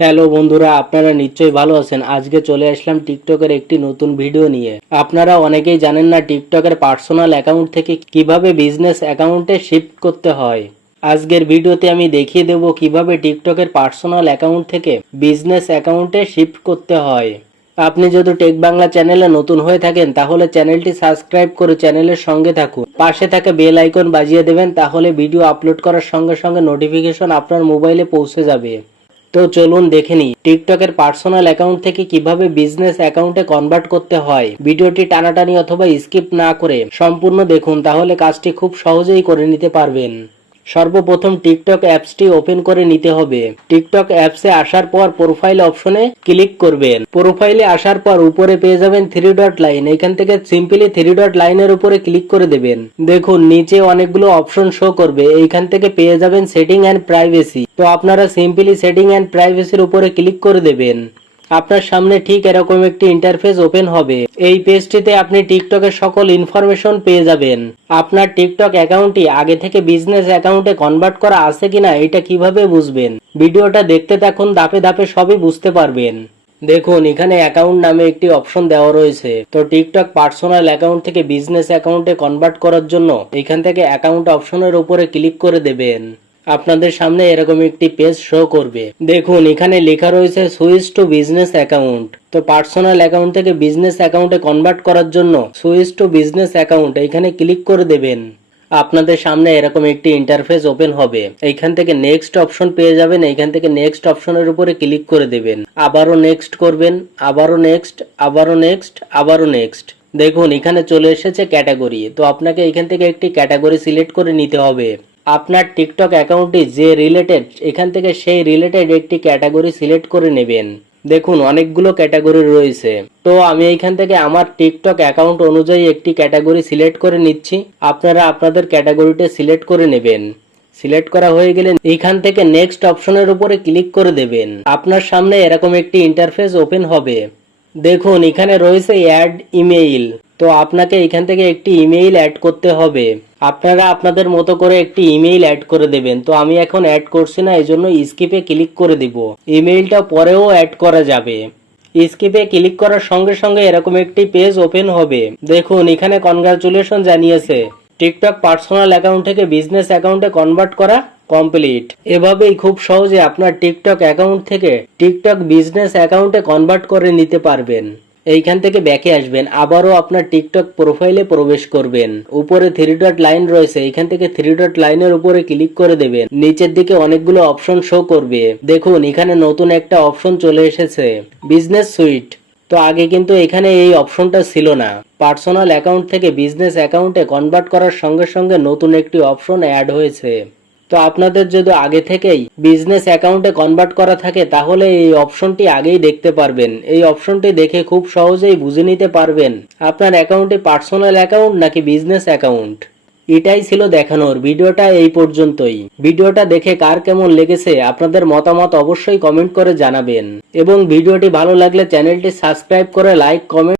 Hello বন্ধুরা, আপনারা নিশ্চয়ই ভালো আছেন। আজকে চলে আসলাম টিকটকের একটি নতুন ভিডিও নিয়ে। আপনারা অনেকেই জানেন না টিকটকের পার্সোনাল অ্যাকাউন্ট থেকে কিভাবে বিজনেস অ্যাকাউন্টে শিফট করতে হয়। আজকের ভিডিওতে আমি দেখিয়ে দেব কিভাবে টিকটকের পার্সোনাল অ্যাকাউন্ট থেকে বিজনেস অ্যাকাউন্টে শিফট করতে হয়। আপনি যদি টেক বাংলা চ্যানেলে নতুন হয়ে থাকেন তাহলে চ্যানেলটি সাবস্ক্রাইব করে চ্যানেলের সঙ্গে থাকুন। পাশে থাকা বেল আইকন বাজিয়ে দেবেন, তাহলে ভিডিও আপলোড করার সঙ্গে সঙ্গে নোটিফিকেশন আপনার মোবাইলে পৌঁছে যাবে। তো চলুন দেখে নিই টিকটকের পার্সোনাল অ্যাকাউন্ট থেকে কিভাবে বিজনেস অ্যাকাউন্টে কনভার্ট করতে হয়। ভিডিওটি টানাটানি অথবা স্কিপ না করে সম্পূর্ণ দেখুন, তাহলে কাজটি খুব সহজেই করে নিতে পারবেন। সর্বপ্রথম টিকটক অ্যাপসটি ওপেন করে নিতে হবে। টিকটক অ্যাপসে আসার পর প্রোফাইল অপশনে ক্লিক করবেন। প্রোফাইলে আসার পর উপরে পেয়ে যাবেন 3 ডট লাইন। এখান থেকে সিম্পলি 3 ডট লাইনের উপরে ক্লিক করে দেবেন। দেখুন নিচে অনেকগুলো অপশন শো করবে, এইখান থেকে পেয়ে যাবেন সেটিং অ্যান্ড প্রাইভেসি। তো আপনারা সিম্পলি সেটিং অ্যান্ড প্রাইভেসির উপরে ক্লিক করে দেবেন। আপনার সামনে ঠিক এরকম একটি ইন্টারফেস ওপেন হবে। এই পেজটিতে আপনি টিকটকের সকল ইনফরমেশন পেয়ে যাবেন। আপনার টিকটক অ্যাকাউন্টটি আগে থেকে বিজনেস অ্যাকাউন্টে কনভার্ট করা আছে কিনা এটা কিভাবে বুঝবেন, ভিডিওটা দেখতে থাকুন, ধাপে ধাপে সবই বুঝতে পারবেন। দেখুন এখানে অ্যাকাউন্ট নামে একটি অপশন দেওয়া রয়েছে। তো টিকটক পার্সোনাল অ্যাকাউন্ট থেকে বিজনেস অ্যাকাউন্টে কনভার্ট করার জন্য এখান থেকে অ্যাকাউন্ট অপশনের উপরে ক্লিক করে দেবেন। আপনাদের সামনে এরকম একটি পেজ শো করবে। দেখুন এখানে লেখা রয়েছে সুইচ টু বিজনেস অ্যাকাউন্ট। তো পার্সোনাল অ্যাকাউন্ট থেকে বিজনেস অ্যাকাউন্টে কনভার্ট করার জন্য সুইচ টু বিজনেস অ্যাকাউন্ট এখানে ক্লিক করে দেবেন। আপনাদের সামনে এরকম একটি ইন্টারফেস ওপেন হবে। এইখান থেকে নেক্সট অপশন পেয়ে যাবেন। এইখান থেকে নেক্সট অপশনের উপরে ক্লিক করে দেবেন। আবারও নেক্সট করবেন, আবারও নেক্সট, আবারও নেক্সট, আবারও নেক্সট। দেখুন এখানে চলে এসেছে ক্যাটাগরি। তো আপনাকে এখান থেকে একটি ক্যাটাগরি সিলেক্ট করে নিতে হবে। আপনার টিকটক অ্যাকাউন্টটি যে রিলেটেড এখান থেকে সেই রিলেটেড একটি ক্যাটাগরি সিলেক্ট করে নেবেন। দেখুন অনেকগুলো ক্যাটাগরি রয়েছে। তো আমি এইখান থেকে আমার টিকটক অ্যাকাউন্ট অনুযায়ী একটি ক্যাটাগরি সিলেক্ট করে নিচ্ছি। আপনারা আপনাদের ক্যাটাগরিটা সিলেক্ট করে নেবেন। সিলেক্ট করা হয়ে গেলে এইখান থেকে নেক্সট অপশনের উপরে ক্লিক করে দেবেন। আপনার সামনে এরকম একটি ইন্টারফেস ওপেন হবে। দেখুন এখানে রয়েছে অ্যাড ইমেইল। তো আপনাকে এখান থেকে একটি ইমেইল অ্যাড করতে হবে। আপনারা আপনাদের মতো করে একটি ইমেইল অ্যাড করে দেবেন। তো আমি এখন অ্যাড করছি না, এই জন্য স্কিপে ক্লিক করে দিব। ইমেইলটা পরেও অ্যাড করা যাবে। স্কিপে ক্লিক করার সঙ্গে সঙ্গে এরকম একটি পেজ ওপেন হবে। দেখুন এখানে কনগ্রাচুলেশন জানিয়েছে, টিকটক পার্সোনাল অ্যাকাউন্ট থেকে বিজনেস অ্যাকাউন্টে কনভার্ট করা কমপ্লিট। এভাবেই খুব সহজে আপনার টিকটক অ্যাকাউন্ট থেকে টিকটক বিজনেস অ্যাকাউন্টে কনভার্ট করে নিতে পারবেন। এইখান থেকে ব্যাকে আসবেন, আবারও আপনার টিকটক প্রোফাইলে প্রবেশ করবেন। উপরে 3 ডট লাইন রয়েছে, এইখান থেকে 3 ডট লাইনের উপরে ক্লিক করে দেবেন। নিচের দিকে অনেকগুলো অপশন শো করবে। দেখুন এখানে নতুন একটা অপশন চলে এসেছে, বিজনেস সুইট। তো আগে কিন্তু এখানে এই অপশনটা ছিল না। পার্সোনাল অ্যাকাউন্ট থেকে বিজনেস অ্যাকাউন্টে কনভার্ট করার সঙ্গে সঙ্গে নতুন একটি অপশন অ্যাড হয়েছে। তো আপনাদের যদি আগে থেকেই বিজনেস অ্যাকাউন্টে কনভার্ট করা থাকে তাহলে এই অপশনটি আগেই দেখতে পারবেন। এই অপশনটি দেখে খুব সহজেই বুঝে নিতে পারবেন আপনার অ্যাকাউন্টে পার্সোনাল অ্যাকাউন্ট নাকি বিজনেস অ্যাকাউন্ট। এটাই ছিল দেখানোর। ভিডিওটা এই পর্যন্তই। ভিডিওটা দেখে কার কেমন লেগেছে আপনাদের মতামত অবশ্যই কমেন্ট করে জানাবেন, এবং ভিডিওটি ভালো লাগলে চ্যানেলটি সাবস্ক্রাইব করে লাইক কমেন্ট